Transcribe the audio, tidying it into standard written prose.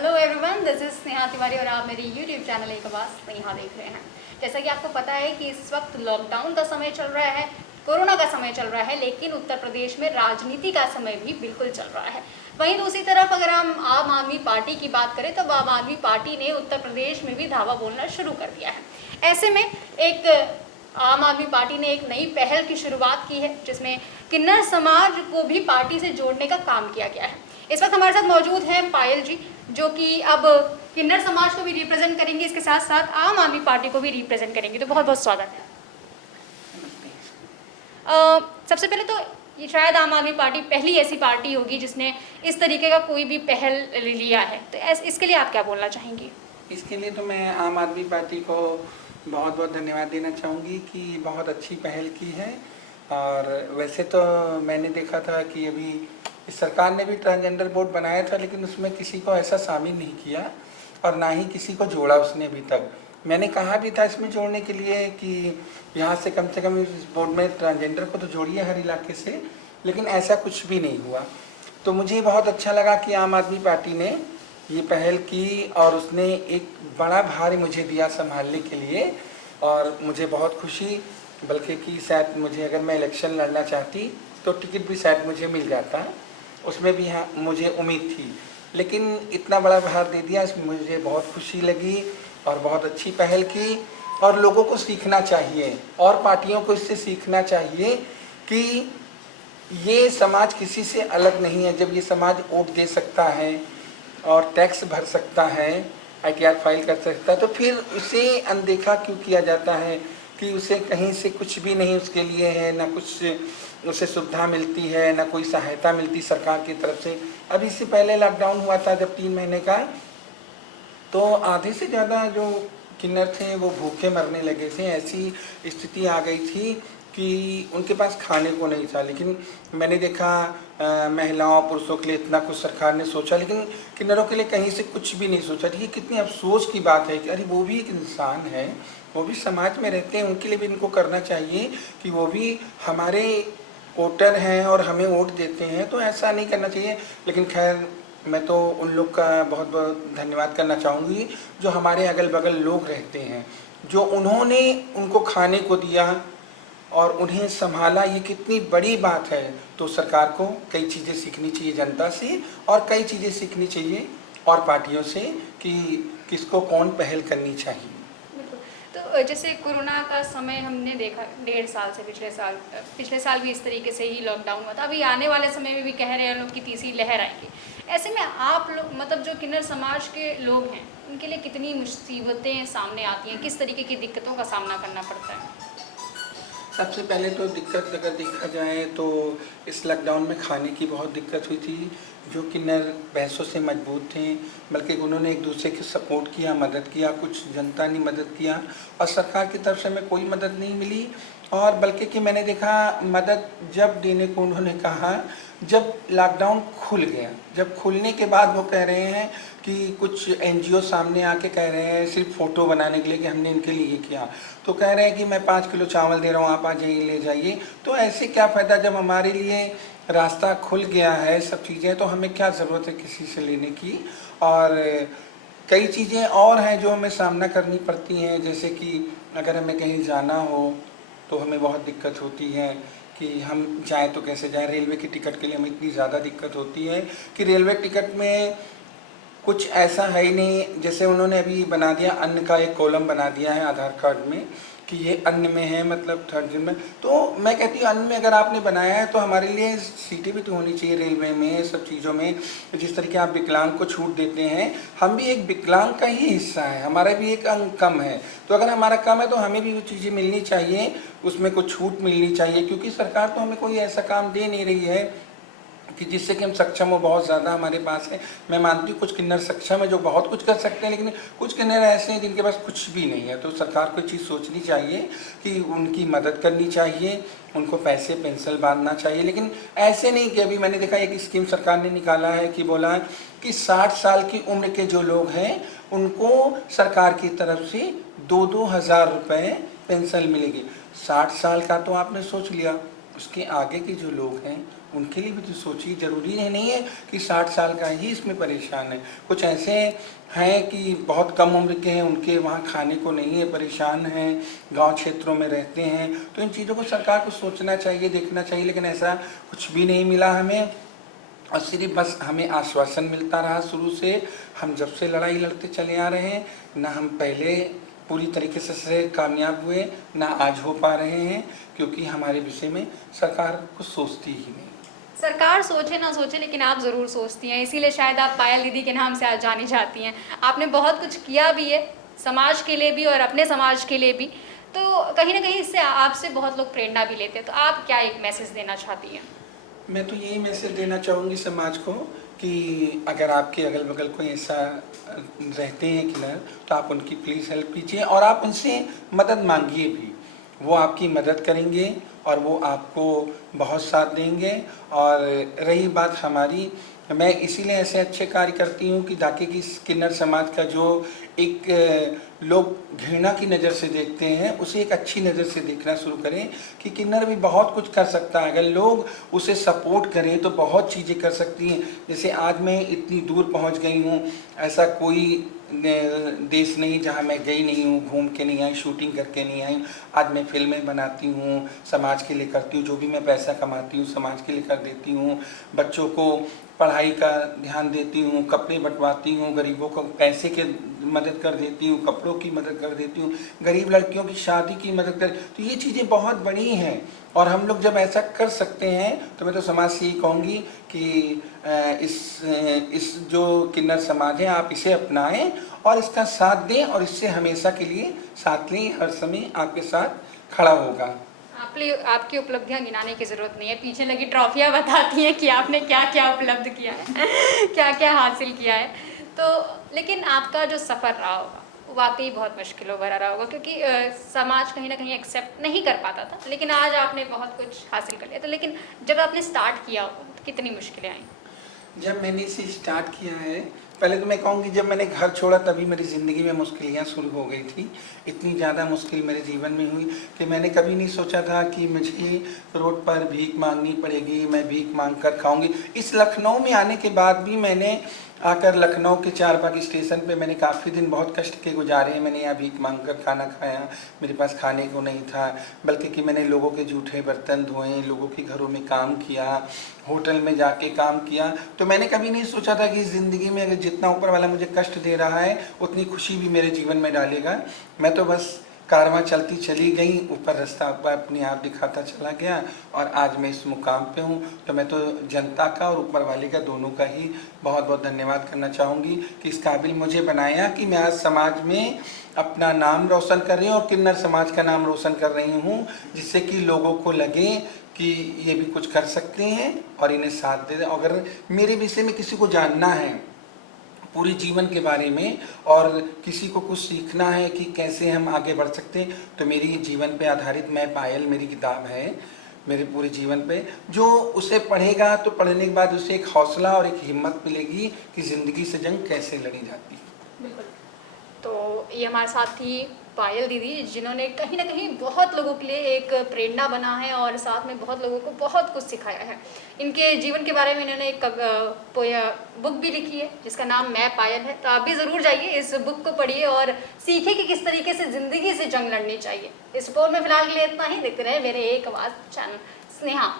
Hello everyone, this is Sneha Tiwari और आप मेरी यूट्यूब चैनल एक आवाज़ स्नेहा देख रहे हैं। जैसा कि आपको पता है कि इस वक्त लॉकडाउन का समय चल रहा है, कोरोना का समय चल रहा है, लेकिन उत्तर प्रदेश में राजनीति का समय भी बिल्कुल चल रहा है। वहीं दूसरी तरफ अगर हम आम आदमी पार्टी की बात करें तो आम आदमी पार्टी ने उत्तर प्रदेश में भी धावा बोलना शुरू कर दिया है। ऐसे में एक आम आदमी पार्टी ने एक नई पहल की शुरुआत की है, जिसमें किन्नर समाज को भी पार्टी से जोड़ने का काम किया गया है। इस वक्त हमारे साथ मौजूद हैं पायल जी, जो कि अब किन्नर समाज को भी रिप्रेजेंट करेंगे, इसके साथ साथ आम आदमी पार्टी को भी रिप्रेजेंट करेंगे। तो बहुत बहुत स्वागत है। सबसे पहले तो ये शायद आम आदमी पार्टी पहली ऐसी पार्टी होगी जिसने इस तरीके का कोई भी पहल लिया है, तो इसके लिए आप क्या बोलना चाहेंगी? इसके लिए तो मैं आम आदमी पार्टी को बहुत बहुत धन्यवाद देना चाहूँगी कि बहुत अच्छी पहल की है। और वैसे तो मैंने देखा था कि अभी इस सरकार ने भी ट्रांसजेंडर बोर्ड बनाया था, लेकिन उसमें किसी को ऐसा शामिल नहीं किया और ना ही किसी को जोड़ा उसने अभी तक। मैंने कहा भी था इसमें जोड़ने के लिए कि यहाँ से कम इस बोर्ड में ट्रांसजेंडर को तो जोड़िए हर इलाके से, लेकिन ऐसा कुछ भी नहीं हुआ। तो मुझे बहुत अच्छा लगा कि आम आदमी पार्टी ने ये पहल की और उसने एक बड़ा भार मुझे दिया संभालने के लिए, और मुझे बहुत खुशी, बल्कि कि शायद मुझे अगर मैं इलेक्शन लड़ना चाहती तो टिकट भी शायद मुझे मिल जाता, उसमें भी हाँ मुझे उम्मीद थी, लेकिन इतना बड़ा भार दे दिया, इसमें मुझे बहुत खुशी लगी और बहुत अच्छी पहल की। और लोगों को सीखना चाहिए और पार्टियों को इससे सीखना चाहिए कि ये समाज किसी से अलग नहीं है। जब ये समाज वोट दे सकता है और टैक्स भर सकता है, ITR फाइल कर सकता है, तो फिर उसे अनदेखा क्यों किया जाता है कि उसे कहीं से कुछ भी नहीं उसके लिए है, ना कुछ उसे सुविधा मिलती है, ना कोई सहायता मिलती सरकार की तरफ से। अब इससे पहले लॉकडाउन हुआ था जब 3 महीने का, तो आधे से ज़्यादा जो किन्नर थे वो भूखे मरने लगे थे। ऐसी स्थिति आ गई थी कि उनके पास खाने को नहीं था। लेकिन मैंने देखा महिलाओं पुरुषों के लिए इतना कुछ सरकार ने सोचा, लेकिन किन्नरों के लिए कहीं से कुछ भी नहीं सोचा। ये कितनी अफसोस की बात है कि अरे वो भी एक इंसान है, वो भी समाज में रहते हैं, उनके लिए भी इनको करना चाहिए कि वो भी हमारे वोटर हैं और हमें वोट देते हैं, तो ऐसा नहीं करना चाहिए। लेकिन खैर, मैं तो उन लोग का बहुत बहुत धन्यवाद करना चाहूँगी जो हमारे अगल बगल लोग रहते हैं, जो उन्होंने उनको खाने को दिया और उन्हें संभाला। ये कितनी बड़ी बात है। तो सरकार को कई चीज़ें सीखनी चाहिए जनता से, और कई चीज़ें सीखनी चाहिए और पार्टियों से कि किसको कौन पहल करनी चाहिए। तो जैसे कोरोना का समय हमने देखा 1.5 साल से, पिछले साल भी इस तरीके से ही लॉकडाउन हुआ था। अभी आने वाले समय में भी कह रहे हैं लोग कि तीसरी लहर आएगी। ऐसे में आप लोग, मतलब जो किन्नर समाज के लोग हैं, उनके लिए कितनी मुसीबतें सामने आती हैं, किस तरीके की दिक्कतों का सामना करना पड़ता है? सबसे पहले तो दिक्कत अगर देखा जाए तो इस लॉकडाउन में खाने की बहुत दिक्कत हुई थी। जो किन्नर पैसों से मजबूत थे, बल्कि उन्होंने एक दूसरे की सपोर्ट किया, मदद किया, कुछ जनता ने मदद किया और सरकार की तरफ से हमें कोई मदद नहीं मिली। और बल्कि कि मैंने देखा मदद जब देने को उन्होंने कहा जब लॉकडाउन खुल गया। जब खुलने के बाद वो कह रहे हैं कि कुछ NGO सामने आके कह रहे हैं सिर्फ फ़ोटो बनाने के लिए कि हमने इनके लिए किया, तो कह रहे हैं कि मैं 5 किलो चावल दे रहा हूँ, आप आ जाइए ले जाइए। तो ऐसे क्या फ़ायदा, जब हमारे लिए रास्ता खुल गया है सब चीज़ें, तो हमें क्या ज़रूरत है किसी से लेने की। और कई चीज़ें और हैं जो हमें सामना करनी पड़ती हैं, जैसे कि अगर हमें कहीं जाना हो तो हमें बहुत दिक्कत होती है कि हम जाएँ तो कैसे जाएँ। रेलवे की टिकट के लिए हमें इतनी ज़्यादा दिक्कत होती है कि रेलवे टिकट में कुछ ऐसा है ही नहीं। जैसे उन्होंने अभी बना दिया, अन्न का एक कॉलम बना दिया है आधार कार्ड में कि ये अन्न में है, मतलब थर्ड में। तो मैं कहती हूँ अन्न में अगर आपने बनाया है तो हमारे लिए सीटें भी तो होनी चाहिए रेलवे में, सब चीज़ों में। जिस तरीके आप विकलांग को छूट देते हैं, हम भी एक विकलांग का ही हिस्सा है, हमारा भी एक अंग कम है। तो अगर हमारा कम है तो हमें भी वो चीज़ें मिलनी चाहिए, उसमें कुछ छूट मिलनी चाहिए, क्योंकि सरकार तो हमें कोई ऐसा काम दे नहीं रही है कि जिससे कि हम सक्षम हो। बहुत ज़्यादा हमारे पास है। मैं मानती हूँ कुछ किन्नर सक्षम है जो बहुत कुछ कर सकते हैं, लेकिन कुछ किन्नर ऐसे हैं जिनके पास कुछ भी नहीं है। तो सरकार को चीज़ सोचनी चाहिए कि उनकी मदद करनी चाहिए, उनको पैसे पेंशन बांधना चाहिए। लेकिन ऐसे नहीं कि अभी मैंने देखा एक स्कीम सरकार ने निकाला है कि बोला कि 60 साल की उम्र के जो लोग हैं उनको सरकार की तरफ से 2-2 हज़ार रुपये पेंशन मिलेगी। 60 साल का तो आपने सोच लिया, उसके आगे के जो लोग हैं उनके लिए भी तो सोचिए। ज़रूरी नहीं है कि 60 साल का ही इसमें परेशान है, कुछ ऐसे हैं कि बहुत कम उम्र के हैं, उनके वहाँ खाने को नहीं है, परेशान हैं, गांव क्षेत्रों में रहते हैं। तो इन चीज़ों को सरकार को सोचना चाहिए, देखना चाहिए, लेकिन ऐसा कुछ भी नहीं मिला हमें। और सिर्फ बस हमें आश्वासन मिलता रहा शुरू से। हम जब से लड़ाई लड़ते चले आ रहे हैं, ना हम पहले पूरी तरीके से कामयाब हुए, ना आज हो पा रहे हैं, क्योंकि हमारे विषय में सरकार कुछ सोचती ही नहीं। सरकार सोचे ना सोचे, लेकिन आप ज़रूर सोचती हैं, इसीलिए शायद आप पायल दीदी के नाम से आज जानी जाती हैं। आपने बहुत कुछ किया भी है, समाज के लिए भी और अपने समाज के लिए भी। तो कहीं ना कहीं इससे आपसे बहुत लोग प्रेरणा भी लेते हैं। तो आप क्या एक मैसेज देना चाहती हैं? मैं तो यही मैसेज देना चाहूँगी समाज को कि अगर आपके अगल बगल कोई ऐसा रहते हैं किलर, तो आप उनकी प्लीज़ हेल्प कीजिए और आप उनसे मदद मांगिए भी। वो आपकी मदद करेंगे और वो आपको बहुत साथ देंगे। और रही बात हमारी, मैं इसीलिए ऐसे अच्छे कार्य करती हूँ कि ताकि कि किन्नर समाज का जो एक लोग घृणा की नज़र से देखते हैं, उसे एक अच्छी नज़र से देखना शुरू करें कि किन्नर भी बहुत कुछ कर सकता है। अगर लोग उसे सपोर्ट करें तो बहुत चीज़ें कर सकती हैं। जैसे आज मैं इतनी दूर पहुंच गई हूँ, ऐसा कोई देश नहीं जहां मैं गई नहीं हूँ, घूम के नहीं आई, शूटिंग करके नहीं आई। आज मैं फिल्में बनाती हूँ, समाज के लिए करती हूँ, जो भी मैं पैसा कमाती हूँ समाज के लिए कर देती हूँ। बच्चों को पढ़ाई का ध्यान देती हूँ, कपड़े बंटवाती हूँ, गरीबों को पैसे के मदद कर देती हूँ, कपड़ों की मदद कर देती हूँ, गरीब लड़कियों की शादी की मदद कर। तो ये चीज़ें बहुत बड़ी हैं और हम लोग जब ऐसा कर सकते हैं तो मैं तो समाज से यही कहूँगी कि इस जो किन्नर समाज है, आप इसे अपनाएं और इसका साथ दें और इससे हमेशा के लिए साथ लें। हर समय आपके साथ खड़ा होगा। आपकी उपलब्धियां गिनाने की ज़रूरत नहीं है, पीछे लगी ट्रॉफियां बताती हैं कि आपने क्या क्या उपलब्ध किया है क्या क्या हासिल किया है। तो लेकिन आपका जो सफ़र रहा होगा वो वाकई बहुत मुश्किलों भरा रहा होगा, क्योंकि समाज कहीं ना कहीं एक्सेप्ट नहीं कर पाता था, लेकिन आज आपने बहुत कुछ हासिल कर लिया। तो लेकिन जब आपने स्टार्ट किया होगा तो कितनी मुश्किलें आई? जब मैंने इसे स्टार्ट किया है, पहले तो मैं कहूँगी जब मैंने घर छोड़ा तभी मेरी ज़िंदगी में मुश्किलें शुरू हो गई थी। इतनी ज़्यादा मुश्किल मेरे जीवन में हुई कि मैंने कभी नहीं सोचा था कि मुझे रोड पर भीख मांगनी पड़ेगी, मैं भीख मांग कर खाऊँगी। इस लखनऊ में आने के बाद भी मैंने आकर लखनऊ के चारबाग स्टेशन पे मैंने काफ़ी दिन बहुत कष्ट के गुजारे हैं। मैंने यहाँ भीख मांग कर खाना खाया, मेरे पास खाने को नहीं था, बल्कि कि मैंने लोगों के जूठे बर्तन धोए, लोगों के घरों में काम किया, होटल में जाके काम किया। तो मैंने कभी नहीं सोचा था कि ज़िंदगी में अगर जितना ऊपर वाला मुझे कष्ट दे रहा है उतनी खुशी भी मेरे जीवन में डालेगा। मैं तो बस कारवां चलती चली गई, ऊपर रास्ता अपने आप दिखाता चला गया और आज मैं इस मुकाम पे हूँ। तो मैं तो जनता का और ऊपर वाले का, दोनों का ही बहुत बहुत धन्यवाद करना चाहूँगी कि इस काबिल मुझे बनाया कि मैं आज समाज में अपना नाम रोशन कर रही हूँ और किन्नर समाज का नाम रोशन कर रही हूँ, जिससे कि लोगों को लगे कि ये भी कुछ कर सकते हैं और इन्हें साथ दे दें। अगर मेरे विषय में किसी को जानना है पूरे जीवन के बारे में और किसी को कुछ सीखना है कि कैसे हम आगे बढ़ सकते हैं, तो मेरी जीवन पे आधारित मैं पायल मेरी किताब है मेरे पूरे जीवन पे। जो उसे पढ़ेगा तो पढ़ने के बाद उसे एक हौसला और एक हिम्मत मिलेगी कि ज़िंदगी से जंग कैसे लड़ी जाती है। बिल्कुल। तो ये हमारे साथ थी पायल दीदी, जिन्होंने कहीं ना कहीं बहुत लोगों के लिए एक प्रेरणा बना है और साथ में बहुत लोगों को बहुत कुछ सिखाया है। इनके जीवन के बारे में इन्होंने एक बुक भी लिखी है जिसका नाम मैं पायल है। तो आप भी ज़रूर जाइए, इस बुक को पढ़िए और सीखिए कि किस तरीके से ज़िंदगी से जंग लड़नी चाहिए। इस रिपोर्ट में फिलहाल के लिए इतना ही। देखते रहे मेरे एक आवाज़ चैनल स्नेहा।